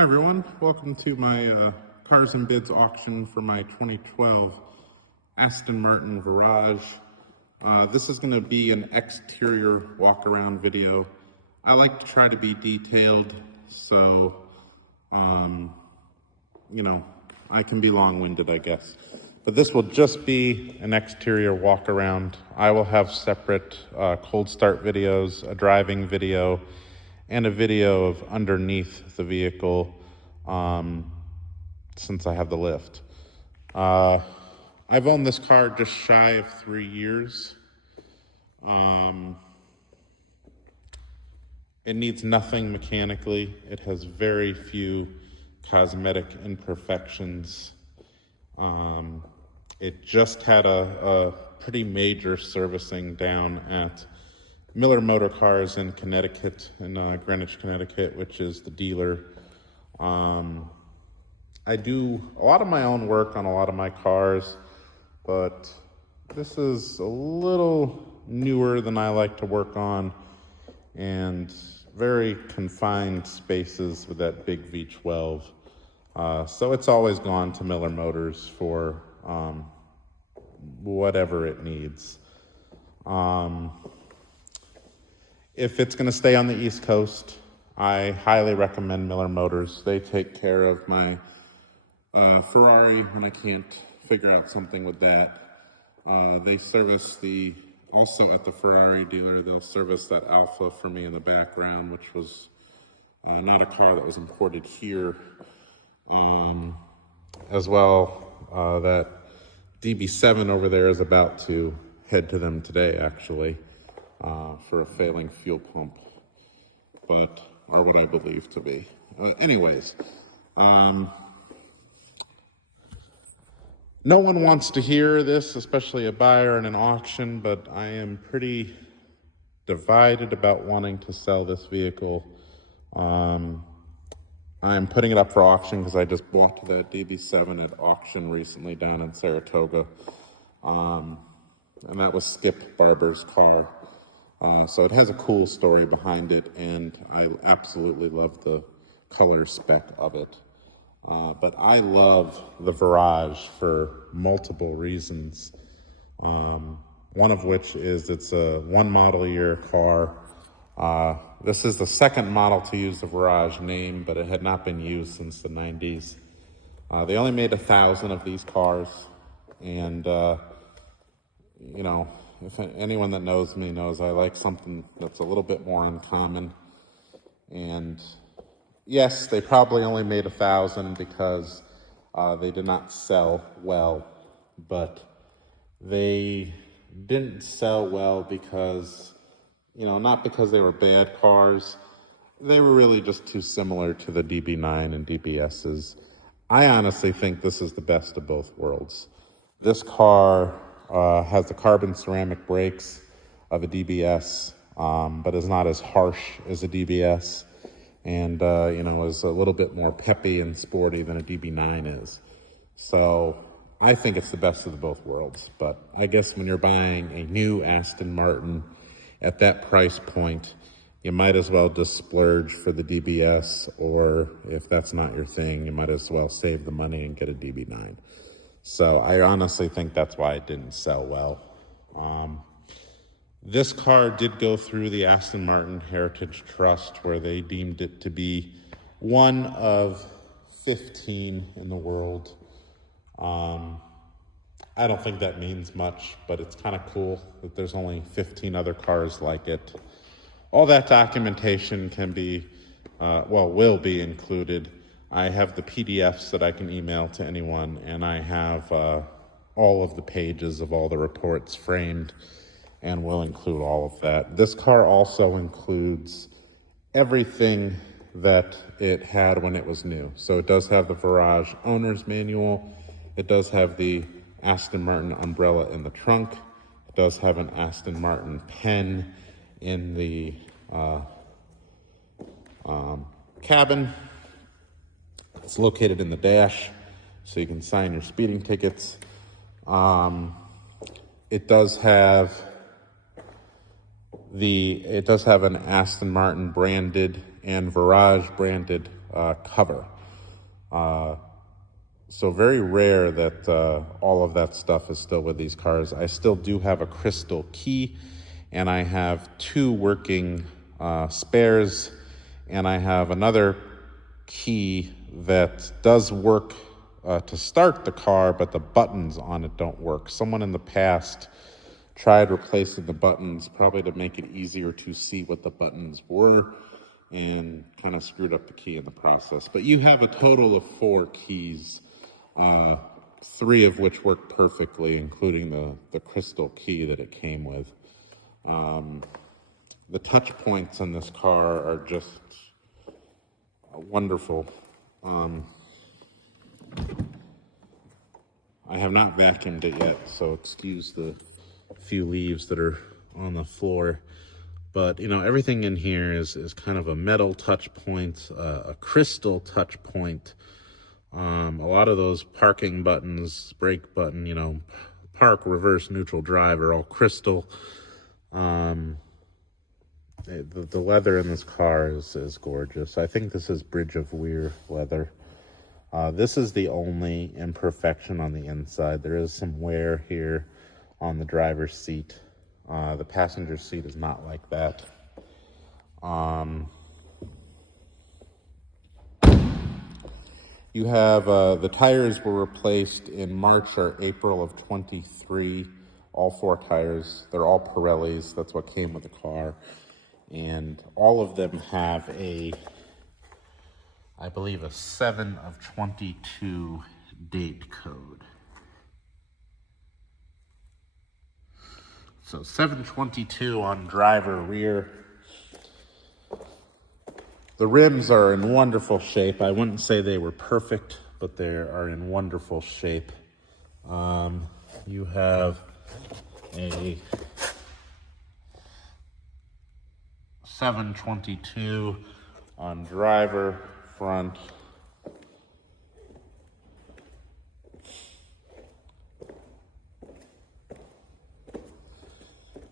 Hi everyone, welcome to my Cars and Bids auction for my 2012 Aston Martin Virage. This is going to be an exterior walk around video. I like to try to be detailed, so I can be long-winded, I guess. But this will just be an exterior walk around. I will have separate cold start videos, a driving video, and a video of underneath the vehicle since I have the lift. I've owned this car just shy of 3 years. It needs nothing mechanically. It has very few cosmetic imperfections. It just had a pretty major servicing down at Miller Motor Cars in Connecticut, in Greenwich, Connecticut, which is the dealer. I do a lot of my own work on a lot of my cars, but this is a little newer than I like to work on, and very confined spaces with that big V12. So it's always gone to Miller Motors for whatever it needs. If it's going to stay on the East Coast, I highly recommend Miller Motors. They take care of my Ferrari when I can't figure out something with that. They service also at the Ferrari dealer, they'll service that Alpha for me in the background, which was not a car that was imported here. As well, that DB7 over there is about to head to them today, actually, for a failing fuel pump, or what I believe to be. Anyways, no one wants to hear this, especially a buyer in an auction, but I am pretty divided about wanting to sell this vehicle. I'm putting it up for auction because I just bought that DB7 at auction recently down in Saratoga. And that was Skip Barber's car. So it has a cool story behind it, and I absolutely love the color spec of it. But I love the Virage for multiple reasons. One of which is it's a one model year car. This is the second model to use the Virage name, but it had not been used since the 90s. They only made 1,000 of these cars, and if anyone that knows me knows I like something that's a little bit more uncommon. And yes, they probably only made 1,000 because they did not sell well, but they didn't sell well because, not because they were bad cars. They were really just too similar to the DB9 and DBSs. I honestly think this is the best of both worlds. This car has the carbon ceramic brakes of a DBS, but is not as harsh as a DBS, and is a little bit more peppy and sporty than a DB9 is. So I think it's the best of both worlds. But I guess when you're buying a new Aston Martin at that price point, you might as well just splurge for the DBS, or if that's not your thing, you might as well save the money and get a DB9. So I honestly think that's why it didn't sell well. This car did go through the Aston Martin Heritage Trust, where they deemed it to be one of 15 in the world. I don't think that means much, but it's kind of cool that there's only 15 other cars like it. All that documentation can be, will be included. I have the PDFs that I can email to anyone, and I have all of the pages of all the reports framed, and will include all of that. This car also includes everything that it had when it was new. So it does have the Virage owner's manual. It does have the Aston Martin umbrella in the trunk. It does have an Aston Martin pen in the cabin. It's located in the dash, so you can sign your speeding tickets. It does have an Aston Martin branded and Virage branded cover. So very rare that all of that stuff is still with these cars. I still do have a crystal key, and I have 2 working spares, and I have another key that does work to start the car, but the buttons on it don't work. Someone in the past tried replacing the buttons, probably to make it easier to see what the buttons were, and kind of screwed up the key in the process. But you have a total of 4 keys, 3 of which work perfectly, including the crystal key that it came with. The touch points in this car are just wonderful. I have not vacuumed it yet, so excuse the few leaves that are on the floor. But, you know, everything in here is kind of a metal touch point, a crystal touch point. A lot of those parking buttons, brake button, you know, park, reverse, neutral, drive are all crystal. The leather in this car is gorgeous. I think this is Bridge of Weir leather. This is the only imperfection on the inside. There is some wear here on the driver's seat. The passenger seat is not like that. You have the tires were replaced in March or April of 23. All 4 tires. They're all Pirellis. That's what came with the car. And all of them have I believe, a 7 of 22 date code. So 722 on driver rear. The rims are in wonderful shape. I wouldn't say they were perfect, but they are in wonderful shape. You have a 722 on driver front.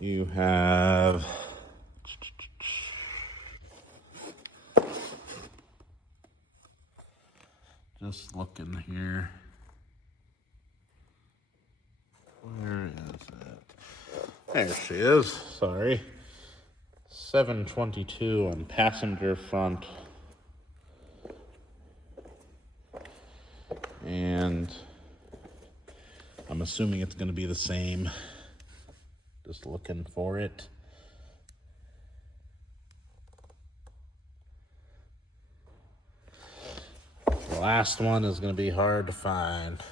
You have just looking here. Where is it? There she is. Sorry. 722 on passenger front. And I'm assuming it's going to be the same. Just looking for it. The last one is going to be hard to find.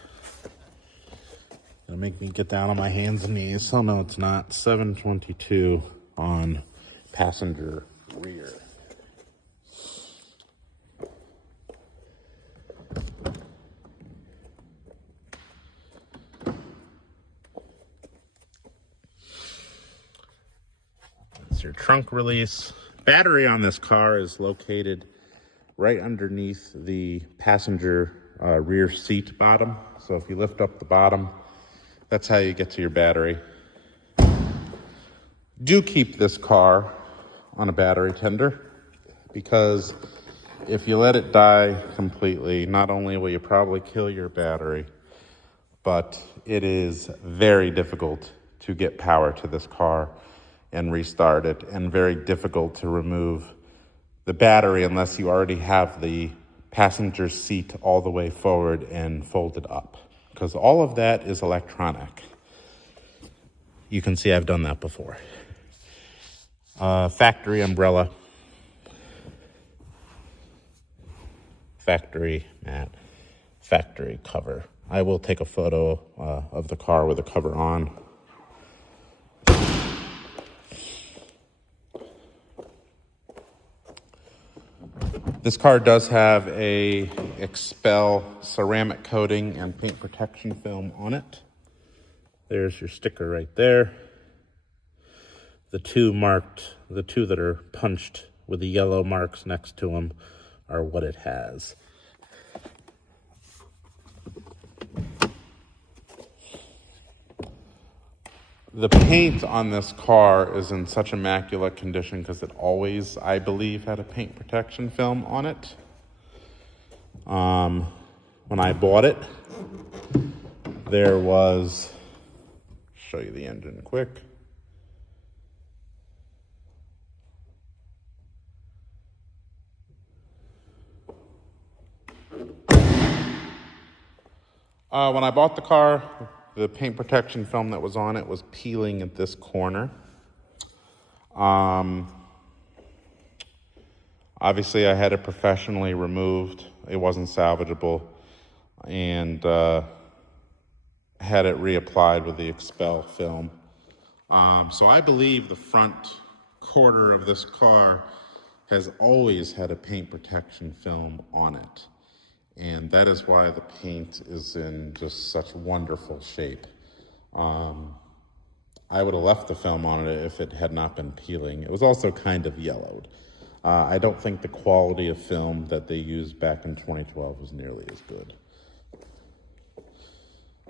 Gonna make me get down on my hands and knees. Oh no, it's not. 722 on passenger rear. That's your trunk release. Battery on this car is located right underneath the passenger rear seat bottom. So if you lift up the bottom, that's how you get to your battery. Do keep this car on a battery tender, because if you let it die completely, not only will you probably kill your battery, but it is very difficult to get power to this car and restart it, and very difficult to remove the battery unless you already have the passenger seat all the way forward and folded up, because all of that is electronic. You can see I've done that before. Factory umbrella, factory mat, factory cover. I will take a photo of the car with the cover on. This car does have a Expel ceramic coating and paint protection film on it. There's your sticker right there. The two that are punched with the yellow marks next to them are what it has. The paint on this car is in such immaculate condition because it always, I believe, had a paint protection film on it. When I bought it, there was, show you the engine quick. When I bought the car, the paint protection film that was on it was peeling at this corner. Obviously, I had it professionally removed. It wasn't salvageable, and had it reapplied with the expel film. So I believe the front quarter of this car has always had a paint protection film on it. And that is why the paint is in just such wonderful shape. I would have left the film on it if it had not been peeling. It was also kind of yellowed. I don't think the quality of film that they used back in 2012 was nearly as good.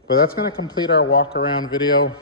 But that's going to complete our walk around video.